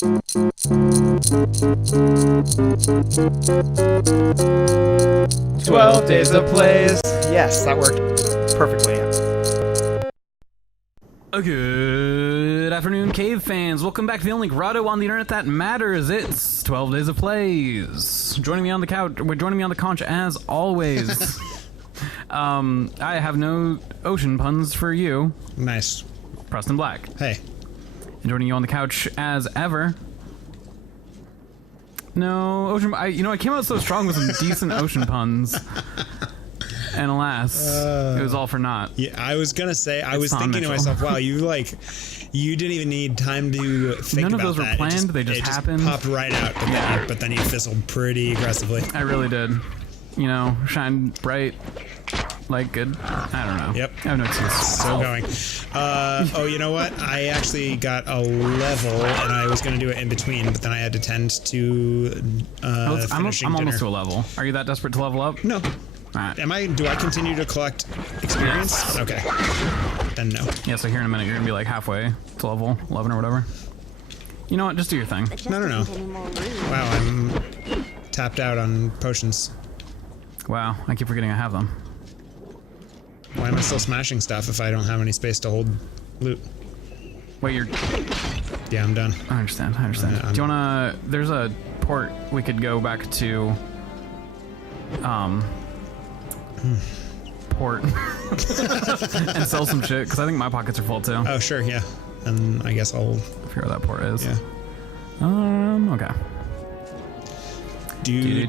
"12 Days of Plays." Yes, that worked perfectly. Good afternoon, cave fans. Welcome back to the only grotto on the internet that matters. It's 12 Days of Plays. Joining me on the conch as always. I have no ocean puns for you. Nice. Preston Black. Hey. And joining you on the couch as ever. No ocean. I came out so strong with some decent ocean puns. And alas, it was all for naught. Yeah, I was gonna say, I was thinking to myself, wow, you didn't even need time to think None about that. of those were planned, they just happened. Popped right out, but then you fizzled pretty aggressively. I really did. Shine bright, like good. I don't know. Yep. I have no excuse. Still going. Oh, you know what? I actually got a level, and I was gonna do it in between, but then I had to tend to finishing I'm dinner. almost to a level. Are you that desperate to level up? No. Right. Do I continue to collect experience? Yes. Okay. Then no. Yeah, so here in a minute you're gonna be like halfway to level 11 or whatever. You know what? Just do your thing. No. Wow, I'm tapped out on potions. Wow, I keep forgetting I have them. Why am I still smashing stuff if I don't have any space to hold loot? Wait, you're... Yeah, I'm done. I understand. Do you wanna... There's a port we could go back to... port and sell some shit, because I think my pockets are full too. Oh, sure, yeah. And I guess I'll figure out that port is. Yeah. Okay. Do.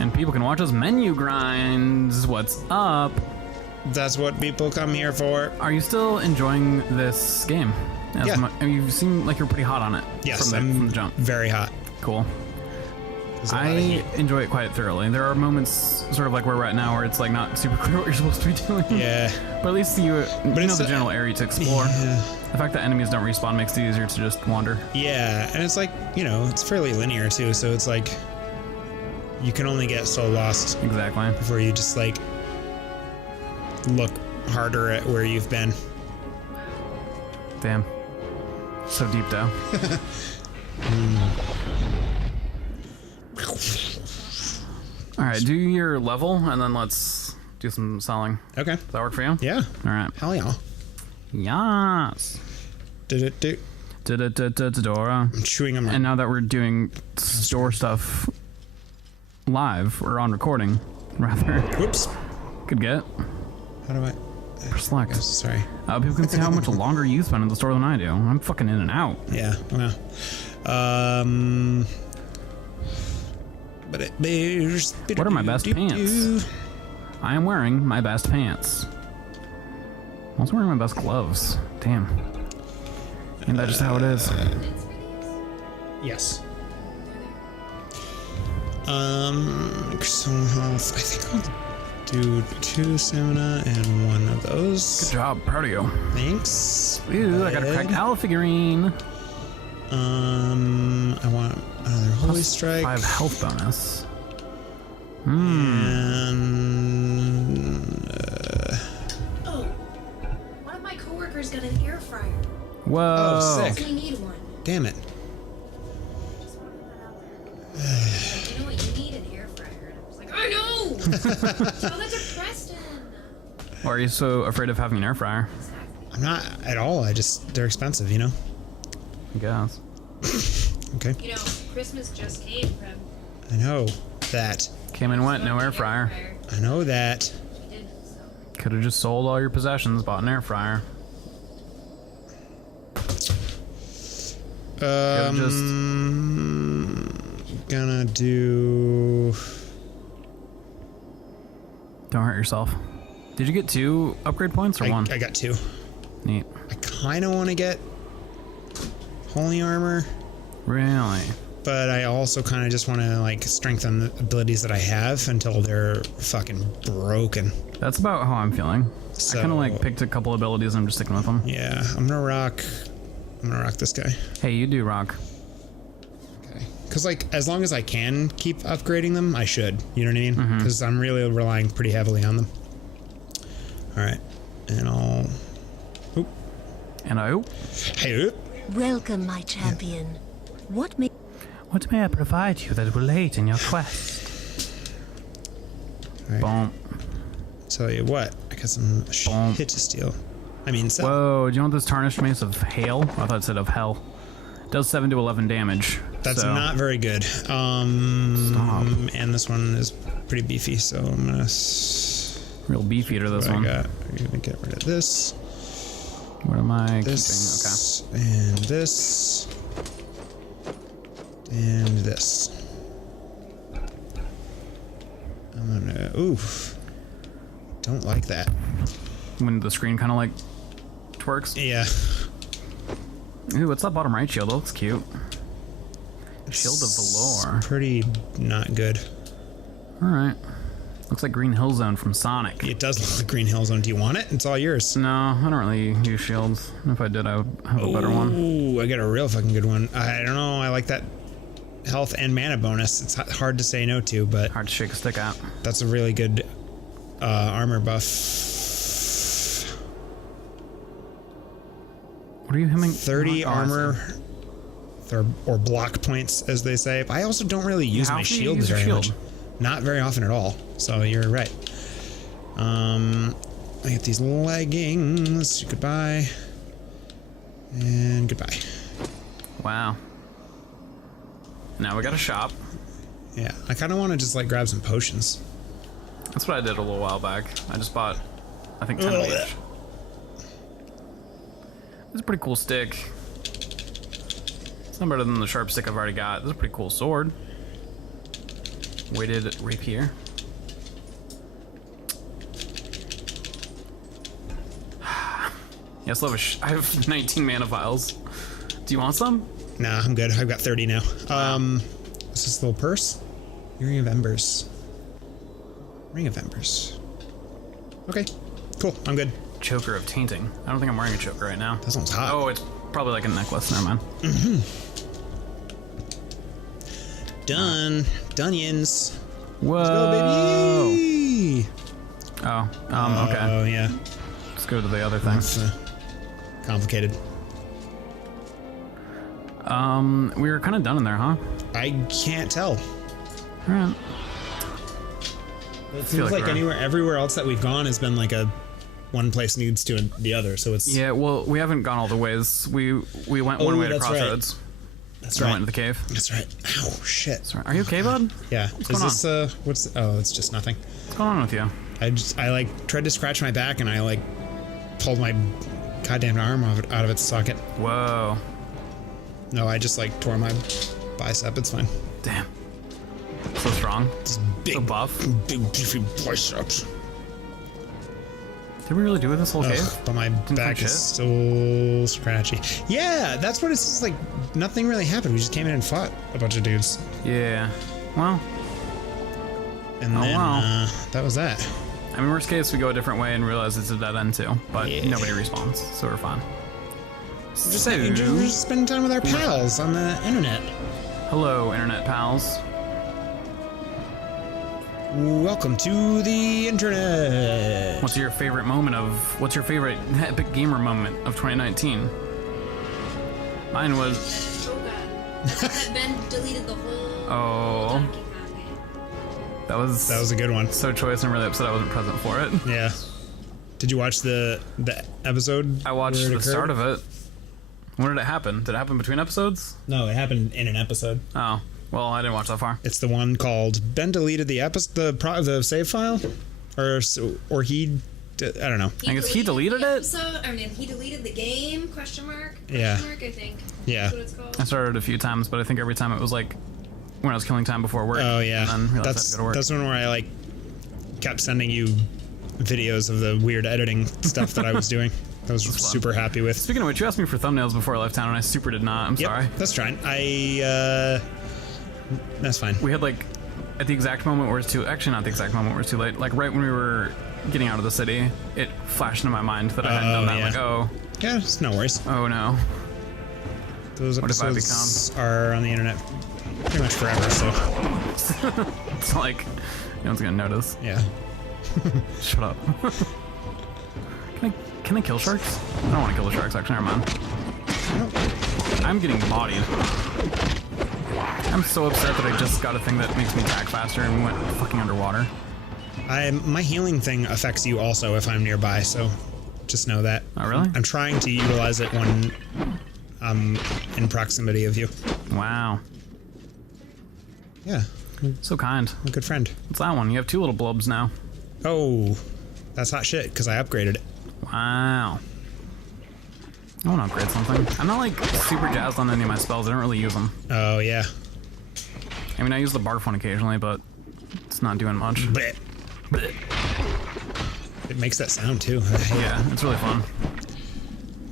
And people can watch us menu grinds. What's up? That's what people come here for. Are you still enjoying this game? Yeah. You seem like you're pretty hot on it. Yes, from the jump. Very hot. Cool. I enjoy it quite thoroughly. There are moments, sort of like where we're at now, where it's like not super clear what you're supposed to be doing. Yeah. But at least you know the general area to explore. Yeah. The fact that enemies don't respawn makes it easier to just wander. Yeah, and it's like, it's fairly linear too, so it's like you can only get so lost. Exactly. Before you just like look harder at where you've been. Damn. So deep though. Alright, do your level and then let's do some selling. Okay. Does that work for you? Yeah. Alright. Hell yeah. Yes. Dora. I'm chewing them. And now that we're doing store stuff live, or on recording, rather. Whoops. Could get. How do I? Select. Sorry. People can see how much longer you spend in the store than I do. I'm fucking in and out. Yeah. Well. What are my best pants? I am wearing my best pants. I'm also wearing my best gloves. Damn. Ain't that just how it is? Yes. Crystal health. I think I'll do 2 stamina and 1 of those. Good job. Proud of you. Thanks. Ooh, I got a cracked owl figurine. I want another holy strike. 5 health bonus. And oh, one of my coworkers got an air fryer. Whoa. Oh, sick. So we need one. Damn it. Just want to put that out there. You know what? You need an air fryer. And I was like, I know. Tell that to Preston. Why are you so afraid of having an air fryer? I'm not at all. They're expensive, I guess. Okay. Christmas just came from. I know that. Came and went, no air fryer. I know that. She did, so. Could have just sold all your possessions, bought an air fryer. Gonna do. Don't hurt yourself. Did you get 2 upgrade points or 1? I got 2. Neat. I kind of want to get holy armor. Really? But I also kind of just want to strengthen the abilities that I have until they're fucking broken. That's about how I'm feeling. So, I kind of picked a couple abilities and I'm just sticking with them. Yeah, I'm gonna rock this guy. Hey, you do rock. Okay. Because as long as I can keep upgrading them, I should. You know what I mean? Because I'm really relying pretty heavily on them. All right, and I'll. Oop. And I. Hey. Oop. Welcome, my champion. What may What may I provide you that will aid in your quest? All right. Boom. Tell you what, I got some shit to steal. I mean, so. Whoa, do you want this tarnished mace of hail? I thought it said of hell. Does 7 to 11 damage. That's so. not very good. Stop. And this one is pretty beefy, so I'm gonna. Real beef eater, this What one. I got? I'm gonna get rid of this. What am I This. And this. And this. I'm gonna. Oof. Don't like that. Okay. When the screen kind of like twerks. Yeah. Ooh, what's that bottom right shield? That looks cute. Shield of Valor. Pretty not good. Alright. Looks like Green Hill Zone from Sonic. It does look like Green Hill Zone. Do you want it? It's all yours. No, I don't really use shields. If I did, I would have a better one. Ooh, I got a real fucking good one. I don't know. I like that health and mana bonus. It's hard to say no to, but Hard to shake a stick at. that's a really good armor buff. What are you hemming? 30 Oh, I see. armor or block points, as they say. I also don't really use How my often do you shield use your very much. shield? Not very often at all. So you're right. I get these leggings. Goodbye. And goodbye. Wow. Now we got a shop. Yeah, I kind of want to just like grab some potions. That's what I did a little while back. I just bought, I think, 10 of each. It's a pretty cool stick. It's not better than the sharp stick I've already got. This is a pretty cool sword. Weighted rapier. Yes, I have 19 mana vials. Do you want some? Nah, I'm good. I've got 30 now. What's this little purse? Ring of Embers. Ring of Embers. Okay, cool. I'm good. Choker of Tainting. I don't think I'm wearing a choker right now. That sounds hot. Oh, it's probably like a necklace. Never mind. Done. Dunions. Whoa. Let's go, baby. Oh, okay. Oh, yeah. Let's go to the other thing. That's complicated. We were kind of done in there, huh? I can't tell. All right. It feel seems like like we're- anywhere, everywhere else that we've gone has been like a one place needs to the other. So it's Yeah, well, we haven't gone all the ways. We went one way to that's right. Crossroads. that's Then right. went to the cave. That's right. Ow, shit. Sorry. Are you okay, bud? Yeah. going Is this what's? Oh, it's just nothing. What's going on with you? I like tried to scratch my back and I like pulled my goddamn arm out of its socket. Whoa. No, I just like tore my bicep. It's fine. Damn. So strong. It's big, So buff. big beefy biceps. Did we really do it this whole cave? Ugh, but my back shit? is still scratchy. Yeah, that's what it's like. Nothing really happened. We just came in and fought a bunch of dudes, Yeah. Well, and Oh, then wow. that was that. I mean, worst case, we go a different way and realize it's a dead end too. But Yeah. nobody responds, so we're fine. We're just spending time with our pals on the internet. Hello, internet pals. Welcome to the internet. What's your favorite epic gamer moment of 2019? Mine was, So bad. Ben deleted the whole oh, Donkey Kong game. that was a good one. so choice. I'm really upset I wasn't present for it. Yeah. Did you watch the episode? I watched where it the occurred? start of it. When did it happen? Did it happen between episodes? No, it happened in an episode. Oh, well, I didn't watch that far. It's the one called Ben deleted the the save file, or he. I don't know. I guess he deleted the it? episode. I mean, he deleted the game? Question mark? Yeah. Question mark, I think. Yeah. That's what it's called. I started a few times, but I think every time it was like when I was killing time before work. Oh yeah, And then realized I had that's to go to work. that's one where I like kept sending you videos of the weird editing stuff that I was doing. I was fun. super happy with. Speaking of which, you asked me for thumbnails before I left town, and I super did not. I'm Yep, sorry. that's fine. That's fine. We had like at the exact moment where it's too. Actually, not the exact moment where it's too late. Like right when we were getting out of the city, it flashed into my mind that I hadn't done that. yeah. Like, oh, Yeah, it's no worries. oh no. Those What if I episodes are on the internet pretty much forever. So It's like no one's gonna notice. yeah. Shut up. Can I kill sharks? I don't want to kill the sharks. Actually, never mind. I'm getting bodied. I'm so upset that I just got a thing that makes me attack faster and went fucking underwater. My healing thing affects you also if I'm nearby, so just know that. Oh, really? I'm trying to utilize it when I'm in proximity of you. Wow. Yeah, So kind. I'm a good friend. What's that one? You have 2 little blobs now. Oh, that's hot shit, because I upgraded it. Wow. I want to upgrade something. I'm not like super jazzed on any of my spells. I don't really use them. Oh, yeah. I mean, I use the barf one occasionally, but it's not doing much. Blech. It makes that sound, too. Yeah, it's really fun.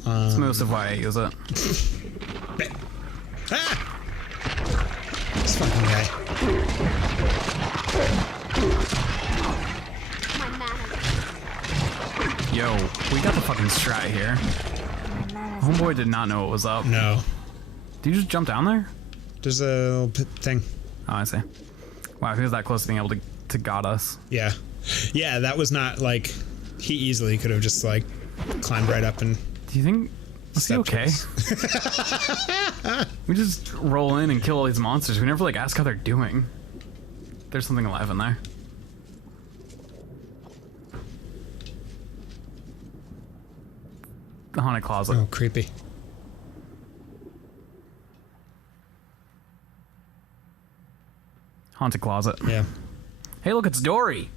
It's most of why I use it. Blech. Ah! This fucking guy. Yo, we got the fucking strat here. Homeboy did not know what was up. No. Did you just jump down there? There's a little thing. Oh, I see. Wow, if he was that close to being able to got us. Yeah. Yeah, that was not like... He easily could have just like climbed right up and... Do you think... Is he okay? We just roll in and kill all these monsters. We never like ask how they're doing. There's something alive in there. The haunted closet. Oh, creepy. Haunted closet. Yeah. Hey, look, it's Dory.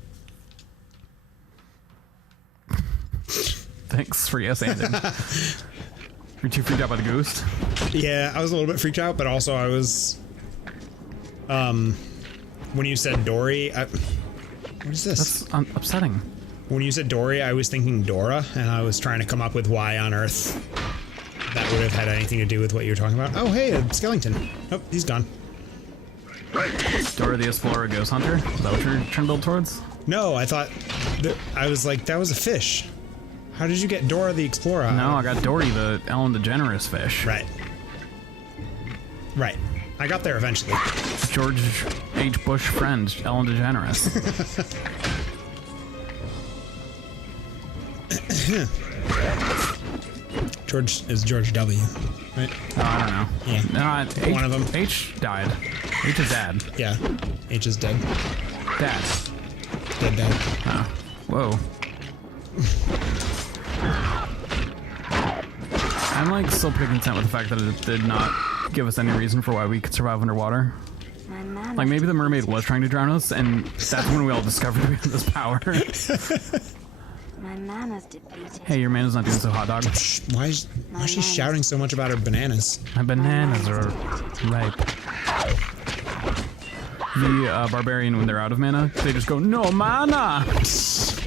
Thanks for yes anding. You're too freaked out by the ghost? Yeah, I was a little bit freaked out, but also I was... when you said Dory, what is this? That's upsetting. When you said Dory, I was thinking Dora, and I was trying to come up with why on earth that would have had anything to do with what you were talking about. Oh, hey, a skeleton. Oh, he's gone. Dora the Explorer Ghost Hunter? Is that what you're trying to build towards? No, I thought... I was like, that was a fish. How did you get Dora the Explorer? No, I got Dory the Ellen DeGeneres fish. Right. Right. I got there eventually. George H. Bush friend, Ellen DeGeneres. George is George W. Right? Oh, I don't know. Yeah. No, H, One of them. H died. H is dad. Yeah. H is dead. Dad. Dead dad. Oh. Whoa. I'm like still pretty content with the fact that it did not give us any reason for why we could survive underwater. Like maybe the mermaid was trying to drown us, and that's when we all discovered we had this power. My mana's depleted. Hey, your mana's not doing so hot, dog. Shh, why is she shouting so much about her bananas? My bananas are ripe. The barbarian, when they're out of mana, they just go, "No mana!" That's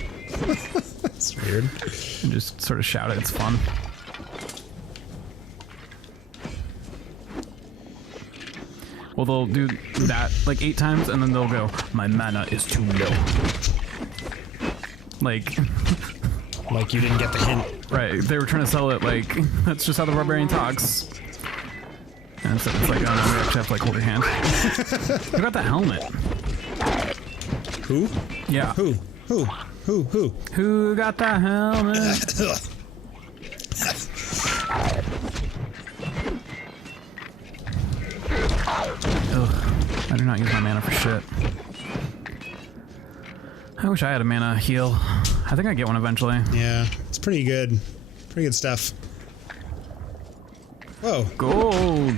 weird. And just sort of shout it. It's fun. Well, they'll do that like 8 times, and then they'll go, "My mana is too low." Like, Like you didn't get the hint. right? They were trying to sell it like that's just how the barbarian talks. And instead it's like, oh no, we actually have to like hold your hand. Who got the helmet? Who? Yeah. Who? Who got the helmet? Ugh. I do not use my mana for shit. I wish I had a mana heal. I think I get one eventually. Yeah, it's pretty good. Pretty good stuff. Whoa. Gold.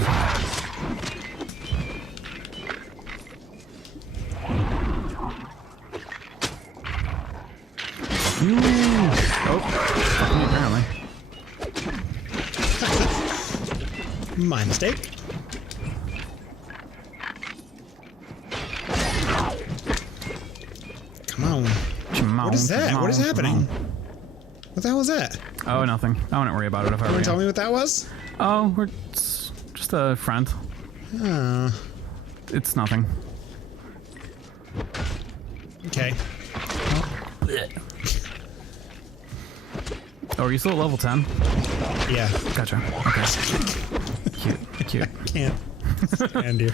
Oh, fuck me apparently. My mistake. Come on. What is that? What is happening? What the hell was that? Oh, nothing. I wouldn't worry about it if I You were want to tell you. me what that was? Oh, it's just a friend. It's nothing. Okay. Oh, are you still at level 10? Yeah. Gotcha. Okay. Cute. Can't stand you.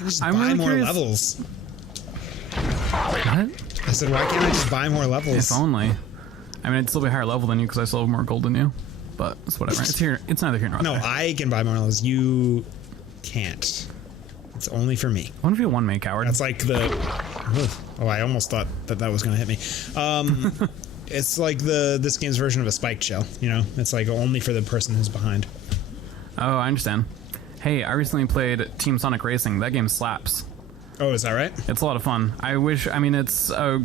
Just I'm buy really more curious- levels. What? I said, why can't I just buy more levels? If only. I mean, I'd still be higher level than you because I still have more gold than you. but it's whatever. It's here. It's neither here nor No, there. I can buy Marlowe's. You can't. It's only for me. I wonder if you're one main coward. That's like the... Oh, I almost thought that was going to hit me. It's like this game's version of a spiked shell, you know? It's like only for the person who's behind. Oh, I understand. Hey, I recently played Team Sonic Racing. That game slaps. Oh, is that right? It's a lot of fun. I mean, it's a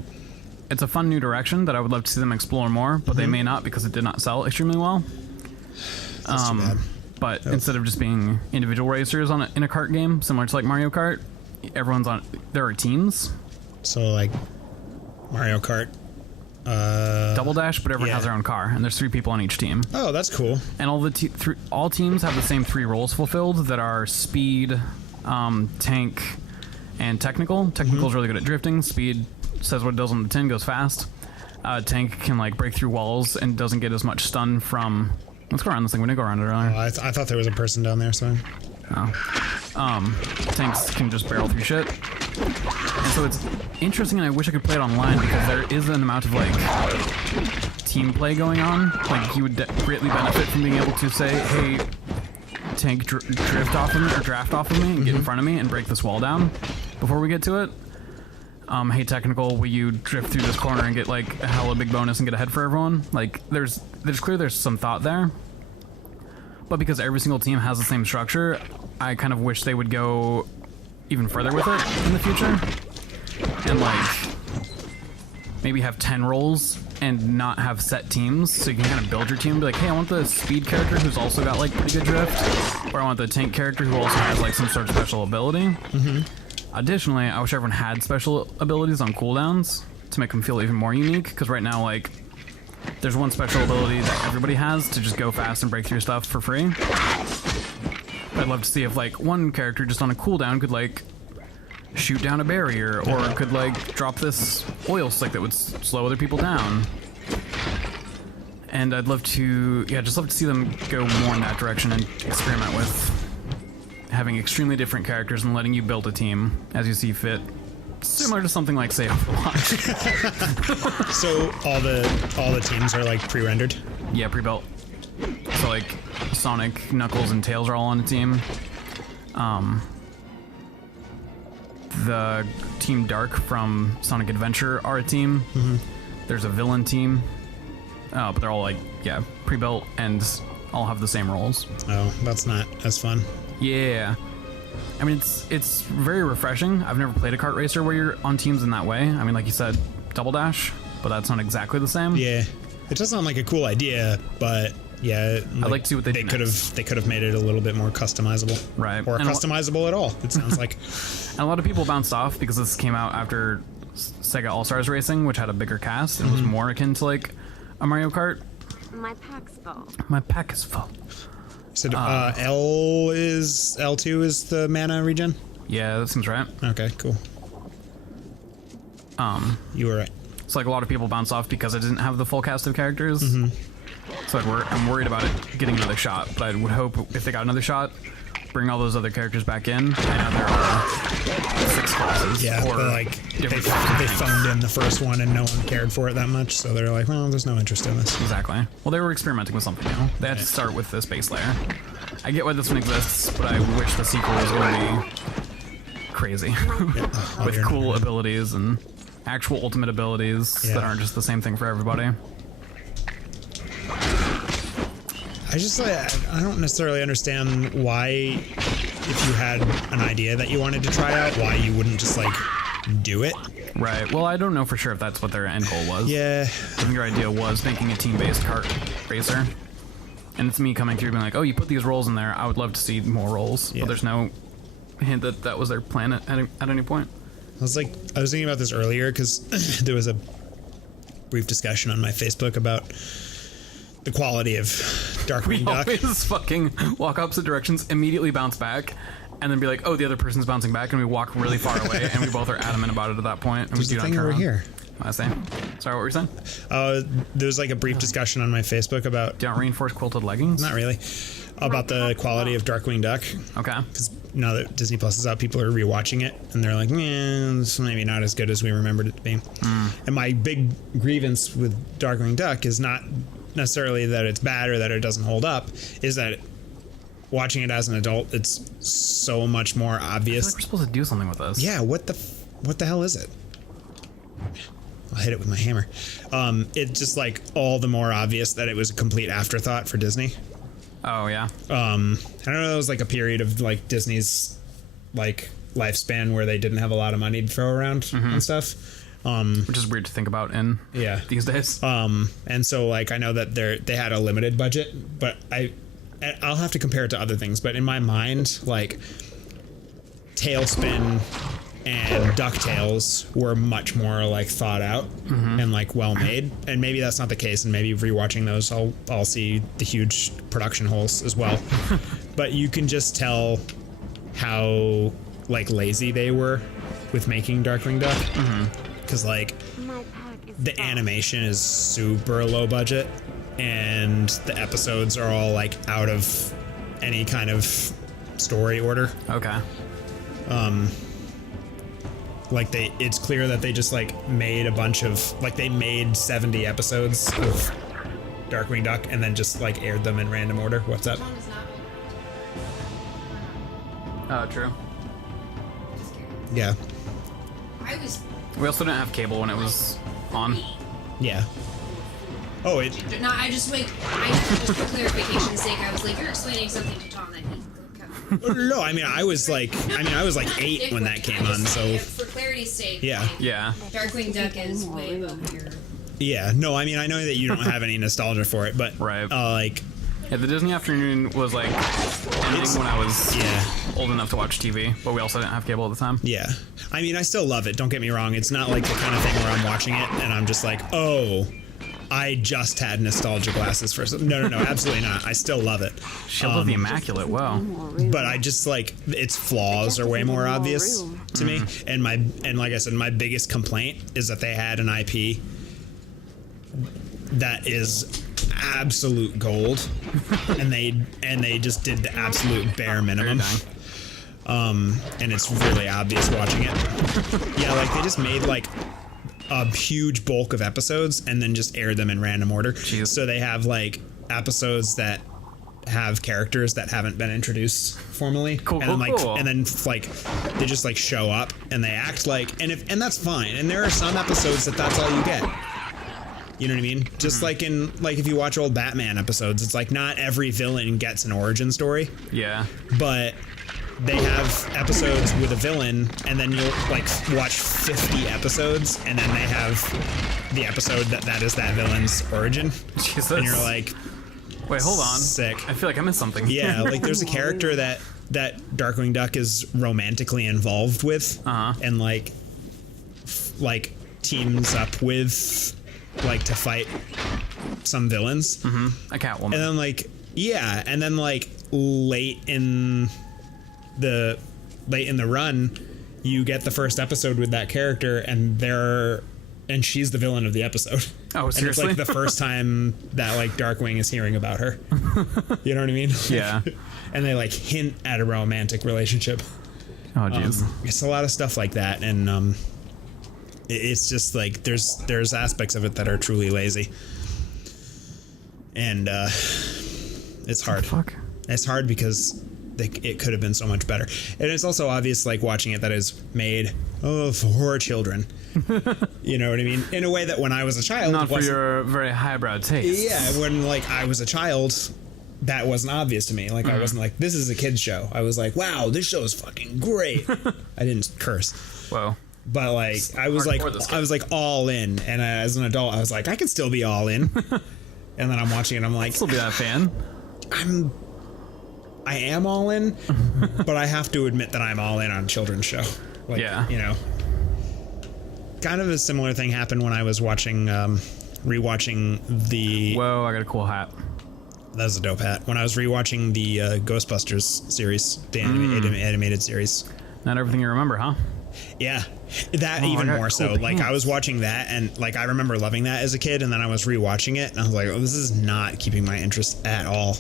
fun new direction that I would love to see them explore more, but they may not because it did not sell extremely well. That's too bad. But instead of just being individual racers in a kart game, similar to like Mario Kart, there are teams. So, like, Mario Kart. Double Dash, but everyone has their own car, and there's 3 people on each team. Oh, that's cool. And all teams have the same 3 roles fulfilled that are speed, tank, and technical. Technical is really good at drifting. Speed says what it does on the tin, goes fast. Tank can like break through walls and doesn't get as much stun from... Let's go around this thing. We didn't go around it earlier. I thought there was a person down there, so... Tanks can just barrel through shit. And so it's interesting, and I wish I could play it online because there is an amount of like team play going on. Like you would greatly benefit from being able to say, "Hey, tank, drift off of me or draft off of me and get in front of me and break this wall down before we get to it." Hey, technical, will you drift through this corner and get like a hella big bonus and get ahead for everyone? Like there's some thought there. But because every single team has the same structure, I kind of wish they would go even further with it in the future. And like, maybe have 10 roles and not have set teams, so you can kind of build your team and be like, hey, I want the speed character who's also got like pretty good drift, or I want the tank character who also has like some sort of special ability. Additionally, I wish everyone had special abilities on cooldowns to make them feel even more unique, because right now, like, there's one special ability that everybody has to just go fast and break through stuff for free. I'd love to see if like one character just on a cooldown could like shoot down a barrier, or could like drop this oil slick that would slow other people down. And I'd love to, just love to see them go more in that direction and experiment with having extremely different characters and letting you build a team as you see fit. Similar to something like, say, Overwatch. So all the teams are like pre-rendered? Yeah, pre-built. So like Sonic, Knuckles, and Tails are all on a team. The Team Dark from Sonic Adventure are a team. There's a villain team. But they're all like, pre-built and all have the same roles. Oh, that's not as fun. Yeah. I mean, it's very refreshing. I've never played a kart racer where you're on teams in that way. I mean, like you said, Double Dash, but that's not exactly the same. Yeah. It does sound like a cool idea, but yeah, I'd like to see what they do next. They could have made it a little bit more customizable. Right. Or And customizable at all, it sounds like. And a lot of people bounced off because this came out after Sega All-Stars Racing, which had a bigger cast and was more akin to like a Mario Kart. My pack's full. My pack is full. So L2 is the mana regen? Yeah, that seems right. Okay, cool. You were right. It's like a lot of people bounce off because I didn't have the full cast of characters. So I'm worried about it getting another shot, but I would hope if they got another shot, bring all those other characters back in. I know there are 6 classes. Yeah, or but like they different phoned in the first one and no one cared for it that much, so they're like, well, there's no interest in this. Exactly. Well, they were experimenting with something new. They had to start with this base layer. I get why this one exists, but I wish the sequel was going to be crazy. With cool abilities and actual ultimate abilities that aren't just the same thing for everybody. I don't necessarily understand why, if you had an idea that you wanted to try out, why you wouldn't just like do it. Right. Well, I don't know for sure if that's what their end goal was. Yeah. I think their idea was making a team-based kart racer. And it's me coming through being like, oh, you put these roles in there. I would love to see more roles. Yeah. But there's no hint that that was their plan at any point. I was thinking about this earlier because there was a brief discussion on my Facebook about the quality of Darkwing Duck. We always fucking walk opposite directions, immediately bounce back, and then be like, oh, the other person's bouncing back, and we walk really far away, and we both are adamant about it at that point, and There's we do a not thing turn over around. here. I see. Sorry, what were you saying? There was like a brief discussion on my Facebook about... Don't reinforce quilted leggings? Not really. About the quality of Darkwing Duck. Okay. Because now that Disney Plus is out, people are rewatching it, and they're like, it's maybe not as good as we remembered it to be. And my big grievance with Darkwing Duck is not necessarily that it's bad or that it doesn't hold up, is that watching it as an adult, it's so much more I feel obvious. like we're supposed to do something with this. Yeah, what the hell is it? I'll hit it with my hammer. It's just like all the more obvious that it was a complete afterthought for Disney. Oh yeah. I don't know, it was like a period of like Disney's like lifespan where they didn't have a lot of money to throw around and stuff. Which is weird to think about in these days. And so like I know that they had a limited budget, but I'll have to compare it to other things. But in my mind, like Tailspin and DuckTales were much more like thought out and like well made. And maybe that's not the case. And maybe rewatching those, I'll see the huge production holes as well. But you can just tell how like lazy they were with making Darkwing Duck. Because like My pack is the full. animation is super low budget and the episodes are all like out of any kind of story order. Okay. Like it's clear that they just like made a bunch of like they made 70 episodes of Darkwing Duck and then just like aired them in random order. What's up? Tom is not. Oh, true. Just kidding. Yeah. I was. We also didn't have cable when it was on. Yeah. Oh, it No, I just like. Just for clarification's sake, I was like, you're explaining something to Tom that he. no, I mean I was like 8 when that came on, so For clarity's sake. yeah. like, Yeah. Darkwing Duck is way above your. Yeah. No, I mean I know that you don't have any nostalgia for it, but Right. like Yeah, the Disney afternoon was like ending when I was yeah. old enough to watch TV, but we also didn't have cable at the time. Yeah. I mean, I still love it. Don't get me wrong. It's not like the kind of thing where I'm watching it and I'm just like, oh, I just had nostalgia glasses for some. No, absolutely not. I still love it. Shield of the Immaculate, wow. But I just like its flaws are way more obvious to me. And like I said, my biggest complaint is that they had an IP that is absolute gold, and they just did the absolute bare minimum. And it's really obvious watching it. Yeah, like they just made like a huge bulk of episodes and then just aired them in random order. Jeez. So they have like episodes that have characters that haven't been introduced formally. Cool, and then like cool. and then like they just like show up and they act like and that's fine. And there are some episodes that's all you get. You know what I mean? Just like in like if you watch old Batman episodes, it's like not every villain gets an origin story, Yeah. but they have episodes with a villain, and then you'll like watch 50 episodes, and then they have the episode that is that villain's origin, Jesus. and you're like, Wait, hold on. sick. I feel like I missed something. Yeah, like there's a character that Darkwing Duck is romantically involved with, and like teams up with like to fight some villains, A Catwoman. and then like yeah, and then like late in the run, you get the first episode with that character, and she's the villain of the episode. Oh, seriously? And it's like the first time that like Darkwing is hearing about her. You know what I mean? Yeah. And they like hint at a romantic relationship. Oh, jeez. It's a lot of stuff like that, and it's just like there's aspects of it that are truly lazy, and it's hard. Fuck. It's hard because it could have been so much better, and it's also obvious like watching it that is made for children. You know what I mean? In a way that when I was a child, Not for wasn't- your very highbrow taste. yeah, when like I was a child, that wasn't obvious to me. Like I wasn't like, this is a kid's show. I was like, wow, this show is fucking great. I didn't curse, Whoa. but like I was like all in, and as an adult, I was like, I can still be all in. And then I'm watching it, I'm like, Still be that fan. I am all in, but I have to admit that I'm all in on a children's show. Like, Yeah. you know, kind of a similar thing happened when I was watching, rewatching the. Whoa, I got a cool hat. That's a dope hat. When I was rewatching the Ghostbusters series, the animated series. Not everything you remember, huh? Yeah, that Oh, even I got more so. cool Like I pants. was watching that, and like I remember loving that as a kid, and then I was rewatching it, and I was like, oh, this is not keeping my interest at all.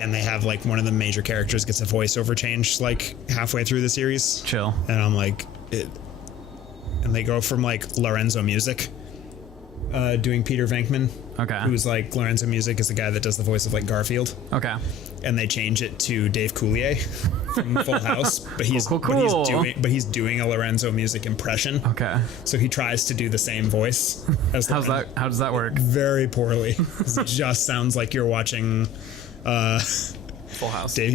And they have like one of the major characters gets a voiceover change like halfway through the series, Chill. and I'm like, and they go from like Lorenzo music doing Peter Venkman. Okay. Who's like Lorenzo Music is the guy that does the voice of like Garfield. Okay. And they change it to Dave Coulier from Full House, but he's Cool. but he's doing a Lorenzo Music impression. Okay. So he tries to do the same voice as How does that work? Very poorly. It just sounds like you're watching Full House. Dave,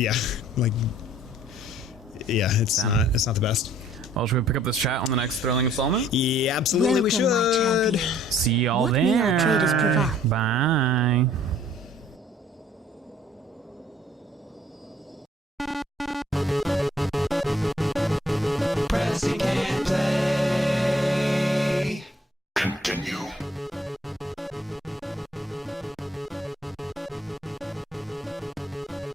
it's not the best. Well, should we pick up this chat on the next thrilling installment? Yeah, absolutely we Welcome, my should. champion. See y'all What there. may our traders provide? Bye.